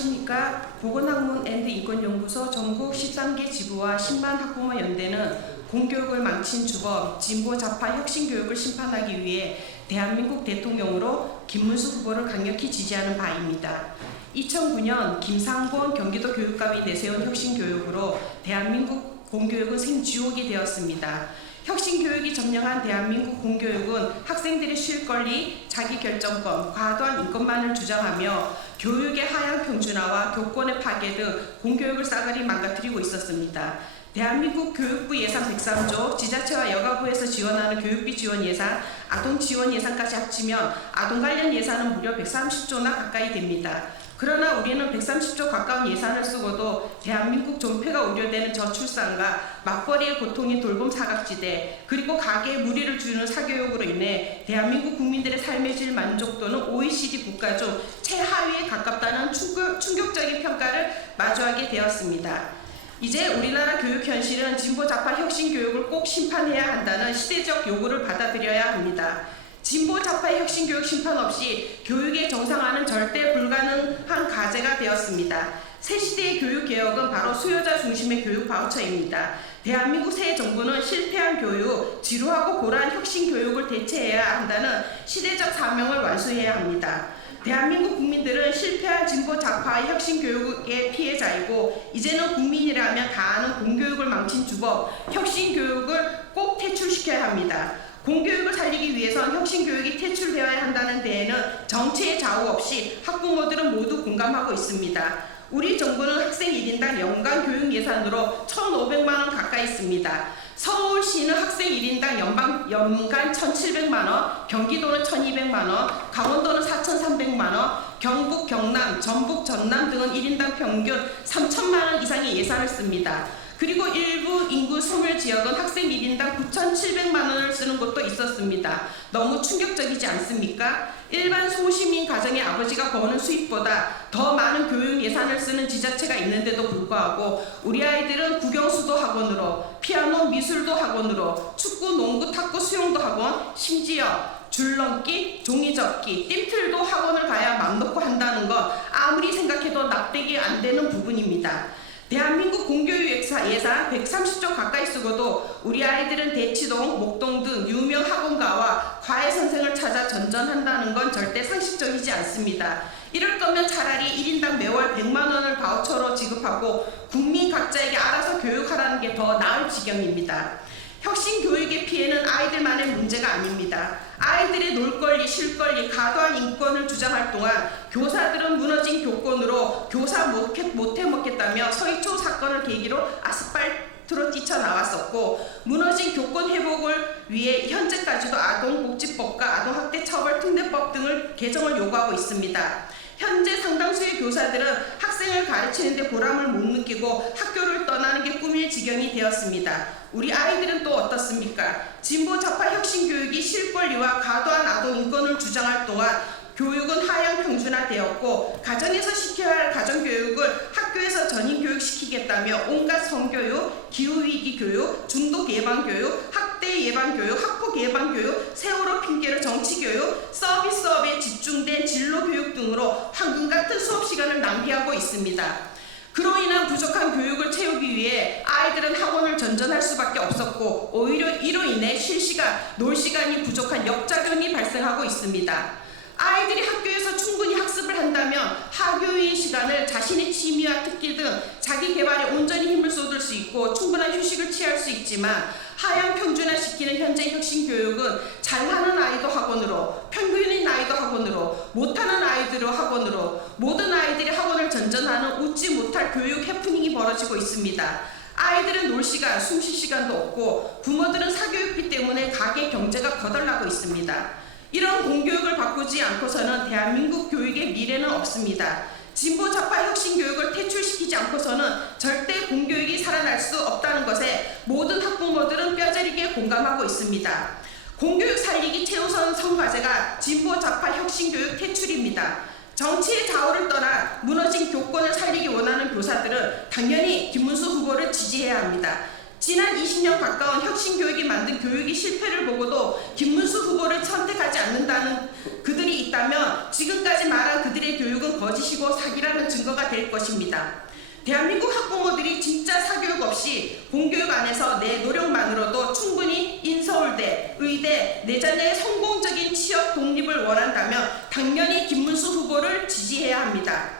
안녕하십니까. 보건학문앤인권연구소 전국 13개 지부와 10만 학부모 연대는 공교육을 망친 주법, 진보 좌파 혁신교육을 심판하기 위해 대한민국 대통령으로 김문수 후보를 강력히 지지하는 바입니다. 2009년 김상곤 경기도 교육감이 내세운 혁신교육으로 대한민국 공교육은 생지옥이 되었습니다. 혁신교육이 점령한 대한민국 공교육은 학생들의 쉴 권리, 자기결정권, 과도한 인권만을 주장하며 교육의 하향 평준화와 교권의 파괴 등 공교육을 싸그리 망가뜨리고 있었습니다. 대한민국 교육부 예산 103조, 지자체와 여가부에서 지원하는 교육비 지원 예산, 아동 지원 예산까지 합치면 아동 관련 예산은 무려 130조나 가까이 됩니다. 그러나 우리는 130조 가까운 예산을 쓰고도 대한민국 존폐가 우려되는 저출산과 맞벌이의 고통이 돌봄 사각지대, 그리고 가계에 무리를 주는 사교육으로 인해 대한민국 국민들의 삶의 질 만족도는 OECD 국가 중 최하위에 가깝다는 충격적인 평가를 마주하게 되었습니다. 이제 우리나라 교육 현실은 진보 좌파 혁신 교육을 꼭 심판해야 한다는 시대적 요구를 받아들여야 합니다. 진보 좌파 혁신 교육 심판 없이 교육의 정상화는 절대 불가능한 과제가 되었습니다. 새 시대의 교육 개혁은 바로 수요자 중심의 교육 바우처입니다. 대한민국 새 정부는 실패한 교육, 지루하고 고라한 혁신 교육을 대체해야 한다는 시대적 사명을 완수해야 합니다. 대한민국 국민들은 실패한 진보 좌파의 혁신 교육의 피해자이고 이제는 국민이라면 다 아는 공교육을 망친 주법, 혁신 교육을 꼭 퇴출시켜야 합니다. 공교육을 살리기 위해선 혁신교육이 퇴출되어야 한다는 데에는 정치의 좌우 없이 학부모들은 모두 공감하고 있습니다. 우리 정부는 학생 1인당 연간 교육 예산으로 1,500만 원 가까이 씁니다. 서울시는 학생 1인당 연간 1,700만 원, 경기도는 1,200만 원, 강원도는 4,300만 원, 경북, 경남, 전북, 전남 등은 1인당 평균 3,000만 원 이상의 예산을 씁니다. 그리고 일부 인구 소멸 지역은 학생 1인당 9,700만 원을 쓰는 곳도 있었습니다. 너무 충격적이지 않습니까? 일반 소시민 가정의 아버지가 버는 수입보다 더 많은 교육 예산을 쓰는 지자체가 있는데도 불구하고 우리 아이들은 국영수도 학원으로, 피아노 미술도 학원으로, 축구, 농구, 탁구, 수영도 학원, 심지어 줄넘기, 종이접기, 띰틀도 학원을 가야 맘 놓고 한다는 건 아무리 생각해도 납득이 안 되는 부분입니다. 대한민국 공교육 예산 130조 가까이 쓰고도 우리 아이들은 대치동, 목동 등 유명 학원가와 과외 선생을 찾아 전전한다는 건 절대 상식적이지 않습니다. 이럴 거면 차라리 1인당 매월 100만 원을 바우처로 지급하고 국민 각자에게 알아서 교육하라는 게 더 나을 지경입니다. 혁신 교육의 피해는 아이들만의 문제가 아닙니다. 아이들의 놀 권리, 쉴 권리, 과도한 인권을 주장할 동안 교사들은 무너진 교권으로 교사 못해 먹겠다며 서희초 사건을 계기로 아스팔트로 뛰쳐나왔었고 무너진 교권 회복을 위해 현재까지도 아동복지법과 아동학대처벌특례법 등을 개정을 요구하고 있습니다. 현재 상당수의 교사들은 학생을 가르치는데 보람을 못 느끼고 학교를 떠나는 게 꿈일 지경이 되었습니다. 우리 아이들은 또 어떻습니까? 진보 좌파 혁신 교육이 실권리와 과도한 아동 인권을 주장할 동안 교육은 하향 평준화되었고 가정에서 시켜야 할 가정교육을 학교에서 전인교육시키겠다며 온갖 성교육, 기후위기 교육, 중독 예방교육, 학대 예방교육, 학폭 예방교육, 세월호 핑계로 정치교육, 서비스업에 집중된 진로교육 등으로 황금같은 수업시간을 낭비하고 있습니다. 그로 인한 부족한 교육을 채우기 위해 아이들은 학원을 전전할 수밖에 없었고 오히려 이로 인해 쉴 시간, 놀 시간이 부족한 역작용이 발생하고 있습니다. 아이들이 학교에서 충분히 학습을 한다면 하교의 시간을 자신의 취미와 특기 등 자기 개발에 온전히 힘을 쏟을 수 있고 충분한 휴식을 취할 수 있지만 하향 평준화시키는 현재 혁신 교육은 잘하는 아이도 학원으로, 평균인 아이도 학원으로, 못하는 아이들도 학원으로 모든 아이들이 학원을 전전하는 웃지 못할 교육 해프닝이 벌어지고 있습니다. 아이들은 놀 시간, 숨 쉴 시간도 없고 부모들은 사교육비 때문에 가계 경제가 거덜나고 있습니다. 이런 공교육을 바꾸지 않고서는 대한민국 교육의 미래는 없습니다. 진보 좌파 혁신 교육을 퇴출시키지 않고서는 절대 공교육이 살아날 수 없다는 것에 모든 학부모들은 뼈저리게 공감하고 있습니다. 공교육 살리기 최우선 성과제가 진보 좌파 혁신 교육 퇴출입니다. 정치의 좌우를 떠나 무너진 교권을 살리기 원하는 교사들은 당연히 김문수 후보를 지지해야 합니다. 지난 20년 가까운 혁신교육이 만든 교육의 실패를 보고도 김문수 후보를 선택하지 않는다는 그들이 있다면 지금까지 말한 그들의 교육은 거의 거짓이고 사기라는 증거가 될 것입니다. 대한민국 학부모들이 진짜 사교육 없이 공교육 안에서 내 노력만으로도 충분히 인서울대, 의대, 내 자녀의 성공적인 취업 독립을 원한다면 당연히 김문수 후보를 지지해야 합니다.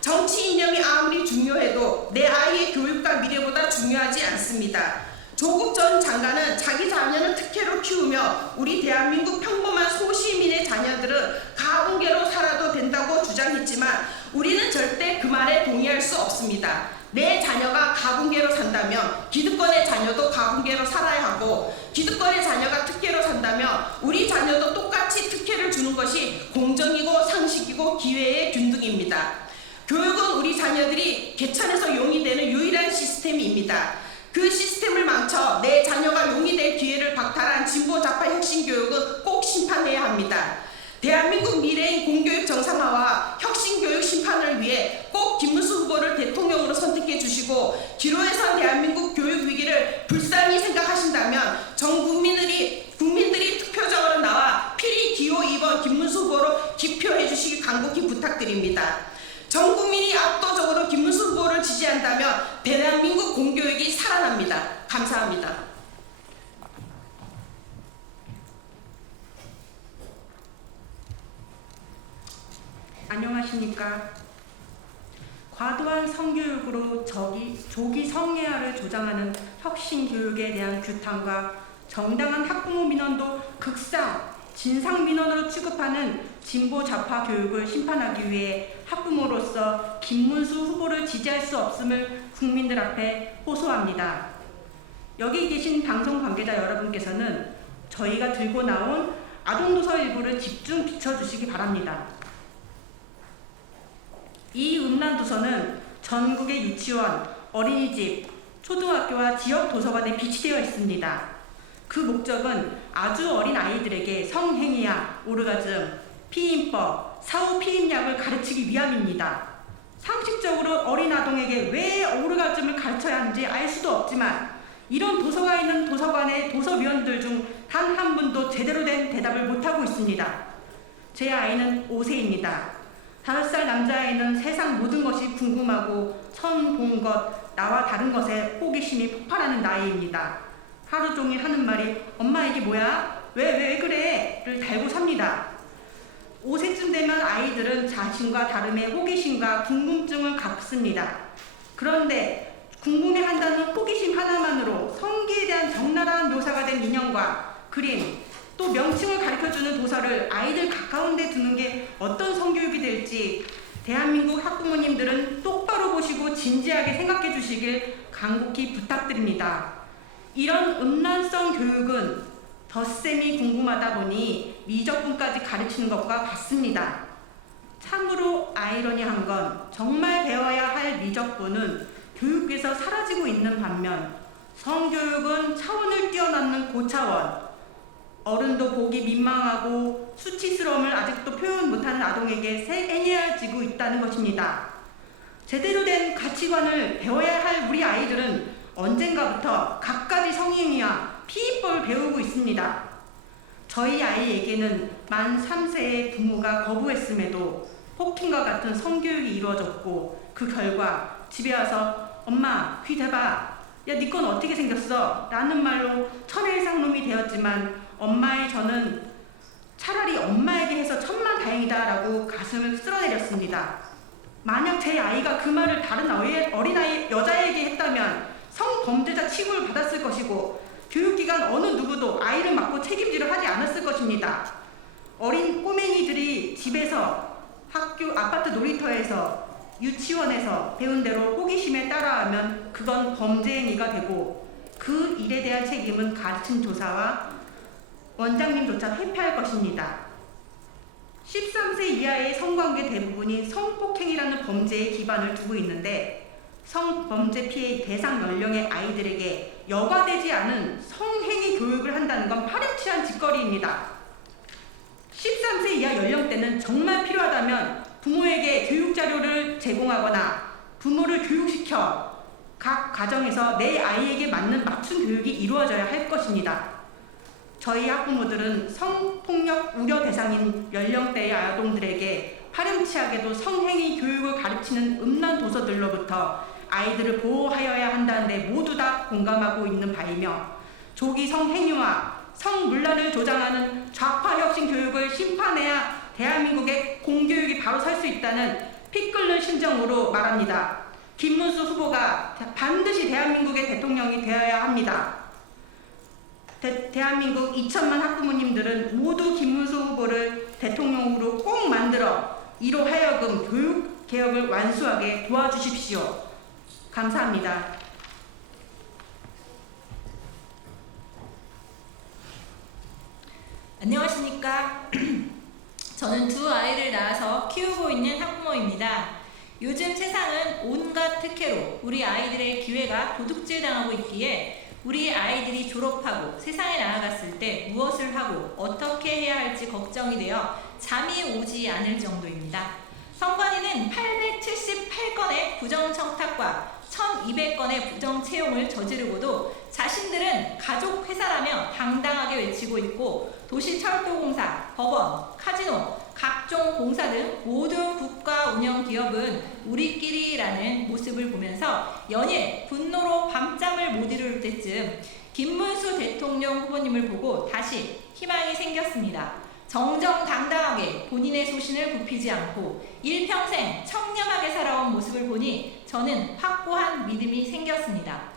정치 이념이 아무리 중요해도 내 아이의 교육과 미래보다 중요하지 않습니다. 조국 전 장관은 자기 자녀는 특혜로 키우며 우리 대한민국 평범한 소시민의 자녀들은 가공계로 살아도 된다고 주장했지만 우리는 절대 그 말에 동의할 수 없습니다. 내 자녀가 가공계로 산다면 기득권의 자녀도 가공계로 살아야 하고 기득권의 자녀가 특혜로 산다면 우리 자녀도 똑같이 특혜를 주는 것이 공정이고 상식이고 기회의 균등입니다. 교육은 우리 자녀들이 개천에서 용이 되는 유일한 시스템입니다. 그 시스템을 망쳐 내 자녀가 용이 될 기회를 박탈한 진보 좌파 혁신 교육은 꼭 심판해야 합니다. 대한민국 미래인 공교육 정상화와 혁신 교육 심판을 위해 꼭 김문수 후보를 대통령으로 선택해 주시고 기로에선 대한민국 교육 위기를 불쌍히 생각하신다면 전 국민들이 투표장으로 나와 필히 기호 2번 김문수 후보로 기표해 주시길 간곡히 부탁드립니다. 전 국민이 압도적으로 김문수 후보를 지지한다면 대한민국 공교육이 살아납니다. 감사합니다. 안녕하십니까. 과도한 성교육으로 조기 성애화를 조장하는 혁신교육에 대한 규탄과 정당한 학부모 민원도 극상, 진상 민원으로 취급하는 진보 좌파 교육을 심판하기 위해 학부모로서 김문수 후보를 지지할 수 없음을 국민들 앞에 호소합니다. 여기 계신 방송 관계자 여러분께서는 저희가 들고 나온 아동도서 일부를 집중 비춰주시기 바랍니다. 이 음란도서는 전국의 유치원, 어린이집, 초등학교와 지역 도서관에 비치되어 있습니다. 그 목적은 아주 어린 아이들에게 성행위야, 오르가즘, 피임법, 사후 피임약을 가르치기 위함입니다. 상식적으로 어린 아동에게 왜 오르가즘을 가르쳐야 하는지 알 수도 없지만 이런 도서가 있는 도서관의 도서위원들 중 단 한 분도 제대로 된 대답을 못하고 있습니다. 제 아이는 5세입니다. 5살 남자아이는 세상 모든 것이 궁금하고 처음 본 것, 나와 다른 것에 호기심이 폭발하는 나이입니다. 하루 종일 하는 말이 엄마 이게 뭐야? 왜 그래? 를 달고 삽니다. 5세쯤 되면 아이들은 자신과 다름의 호기심과 궁금증을 갖습니다. 그런데 궁금해한다는 호기심 하나만으로 성기에 대한 적나라한 묘사가 된 인형과 그림, 또 명칭을 가르쳐주는 도서를 아이들 가까운 데 두는 게 어떤 성교육이 될지 대한민국 학부모님들은 똑바로 보시고 진지하게 생각해 주시길 간곡히 부탁드립니다. 이런 음란성 교육은 덧셈이 궁금하다 보니 미적분까지 가르치는 것과 같습니다. 참으로 아이러니한 건 정말 배워야 할 미적분은 교육에서 사라지고 있는 반면 성교육은 차원을 뛰어넘는 고차원, 어른도 보기 민망하고 수치스러움을 아직도 표현 못하는 아동에게 생애해지고 있다는 것입니다. 제대로 된 가치관을 배워야 할 우리 아이들은 언젠가부터 갖가지 성행위와 피임법을 배우고 있습니다. 저희 아이에게는 만 3세의 부모가 거부했음에도 폭행과 같은 성교육이 이루어졌고 그 결과 집에 와서 엄마 귀 대봐, 야 네 건 어떻게 생겼어? 라는 말로 천하의상놈이 되었지만 엄마의 저는 차라리 엄마에게 해서 천만다행이다 라고 가슴을 쓸어내렸습니다. 만약 제 아이가 그 말을 다른 어린아이 여자에게 했다면 성범죄자 취급을 받았을 것이고 교육기관 어느 누구도 아이를 맡고 책임지려 하지 않았을 것입니다. 어린 꼬맹이들이 집에서, 학교, 아파트 놀이터에서, 유치원에서 배운 대로 호기심에 따라하면 그건 범죄 행위가 되고 그 일에 대한 책임은 가르친 조사와 원장님조차 회피할 것입니다. 13세 이하의 성관계 대부분이 성폭행이라는 범죄에 기반을 두고 있는데 성범죄 피해 대상 연령의 아이들에게 여과되지 않은 성행위 교육을 한다는 건 파렴치한 짓거리입니다. 13세 이하 연령대는 정말 필요하다면 부모에게 교육자료를 제공하거나 부모를 교육시켜 각 가정에서 내 아이에게 맞는 맞춤 교육이 이루어져야 할 것입니다. 저희 학부모들은 성폭력 우려 대상인 연령대의 아동들에게 파렴치하게도 성행위 교육을 가르치는 음란 도서들로부터 아이들을 보호하여야 한다는데 모두 다 공감하고 있는 바이며 조기 성행위와 성문란을 조장하는 좌파 혁신 교육을 심판해야 대한민국의 공교육이 바로 설 수 있다는 피 끓는 심정으로 말합니다. 김문수 후보가 반드시 대한민국의 대통령이 되어야 합니다. 대한민국 2천만 학부모님들은 모두 김문수 후보를 대통령으로 꼭 만들어 이로 하여금 교육 개혁을 완수하게 도와주십시오. 감사합니다. 안녕하십니까. 저는 두 아이를 낳아서 키우고 있는 학부모입니다. 요즘 세상은 온갖 특혜로 우리 아이들의 기회가 도둑질당하고 있기에 우리 아이들이 졸업하고 세상에 나아갔을 때 무엇을 하고 어떻게 해야 할지 걱정이 되어 잠이 오지 않을 정도입니다. 선관위는 878건의 부정청탁과 1200건의 부정채용을 저지르고도 자신들은 가족회사라며 당당하게 외치고 있고 도시철도공사, 법원, 카지노, 각종 공사 등 모든 국가 운영 기업은 우리끼리라는 모습을 보면서 연일 분노로 밤잠을 못 이룰 때쯤 김문수 대통령 후보님을 보고 다시 희망이 생겼습니다. 정정당당하게 본인의 소신을 굽히지 않고 일평생 청렴하게 살아온 모습을 보니 저는 확고한 믿음이 생겼습니다.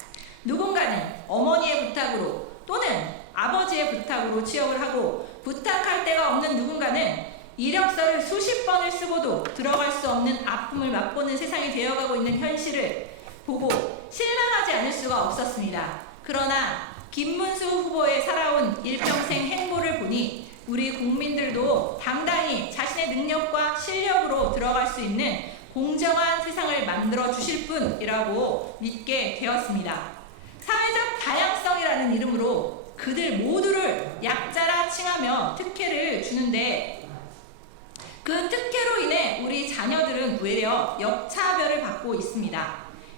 누군가는 어머니의 부탁으로 또는 아버지의 부탁으로 취업을 하고 부탁할 데가 없는 누군가는 이력서를 수십 번을 쓰고도 들어갈 수 없는 아픔을 맛보는 세상이 되어가고 있는 현실을 보고 실망하지 않을 수가 없었습니다. 그러나 김문수 후보의 살아온 일평생 행보를 보니 우리 국민들도 당당히 자신의 능력과 실력으로 들어갈 수 있는 공정한 세상을 만들어 주실 분이라고 믿게 되었습니다. 사회적 다양성이라는 이름으로 그들 모두를 약자라 칭하며 특혜를 주는데 그 특혜로 인해 우리 자녀들은 외려 역차별을 받고 있습니다.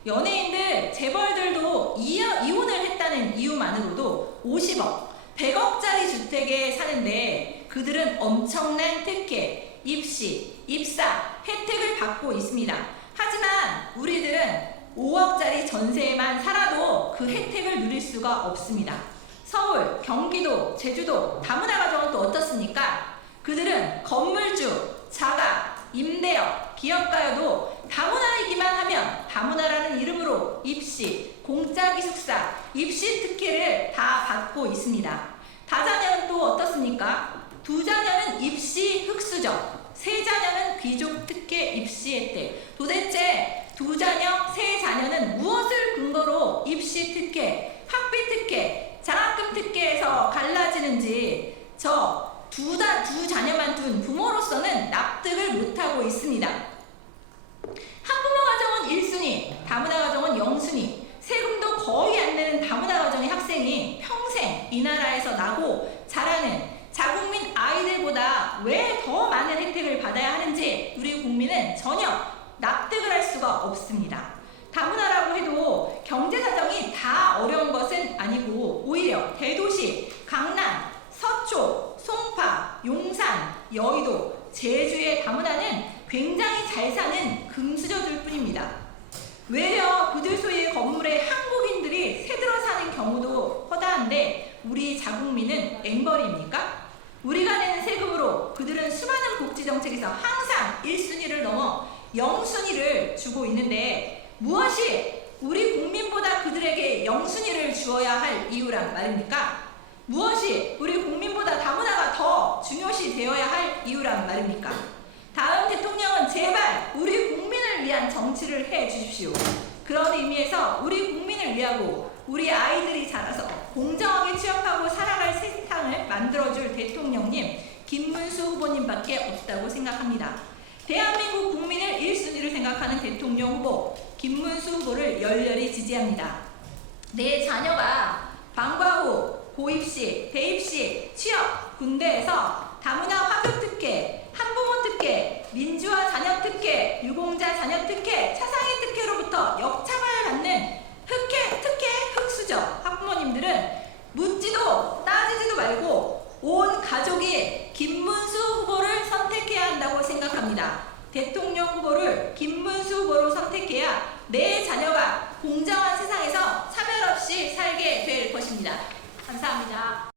연예인들, 재벌들도 이혼을 했다는 이유만으로도 50억, 100억짜리 주택에 사는데 그들은 엄청난 특혜, 입시, 입사, 혜택을 받고 있습니다. 하지만 우리들은 5억짜리 전세에만 살아도 그 혜택을 누릴 수가 없습니다. 서울, 경기도, 제주도, 다문화 가정은 또 어떻습니까? 그들은 건물주, 자가, 임대업, 기업가여도 다문화이기만 하면 다문화라는 이름으로 입시, 공짜 기숙사, 입시 특혜를 다 받고 있습니다. 다자녀는 또 어떻습니까? 두 자녀는 입시 흑수저, 세 자녀는 귀족 특혜 입시 혜택. 도대체 두 자녀, 세 자녀는 무엇을 근거로 입시 특혜, 학비 특혜, 장학금 특혜에서 갈라지는지 두 자녀만 둔 부모로서는 납득을 못하고 있습니다. 학부모 가정은 1순위, 다문화 가정은 0순위, 세금도 거의 안 내는 다문화 가정의 학생이 평생 이 나라에서 나고 자라는 자국민 아이들보다 왜 더 많은 혜택을 받아야 하는지 우리 국민은 전혀 납득을 할 수가 없습니다. 다문화라고 해도 경제 사정이 다 어려운 것은 아니고 오히려 대도시, 강남, 서초, 송파, 용산, 여의도, 제주의 다문화는 굉장히 잘 사는 금수저들 뿐입니다. 외려 그들 소유의 건물에 한국인들이 새들어 사는 경우도 허다한데 우리 자국민은 앵벌입니까? 우리가 내는 세금으로 그들은 수많은 복지정책에서 항상 1순위를 넘어 0순위를 주고 있는데 무엇이 우리 국민보다 그들에게 0순위를 주어야 할 이유란 말입니까? 무엇이 우리 국민보다 다문화가 더 중요시 되어야 할 이유란 말입니까? 다음 대통령은 제발 우리 국민을 위한 정치를 해 주십시오. 그런 의미에서 우리 국민을 위하고 우리 아이들이 자라서 공정하게 취업하고 살아갈 세상을 만들어줄 대통령님 김문수 후보님밖에 없다고 생각합니다. 대한민국 국민을 1순위로 생각하는 대통령 후보 김문수 후보를 열렬히 지지합니다. 내 자녀가 방과 후 고입시, 대입시, 취업, 군대에서 다문화 화교 특혜, 한부모 특혜, 민주화 자녀 특혜, 유공자 자녀 특혜, 차상위 특혜로부터 역차별받는 특혜 흑수저 학부모님들은 묻지도 따지지도 말고 온 가족이 김문수 후보를 선택해야 한다고 생각합니다. 대통령 후보를 김문수 후보로 선택해야 내 자녀가 공정한 세상에서 차별 없이 살게 될 것입니다. 감사합니다.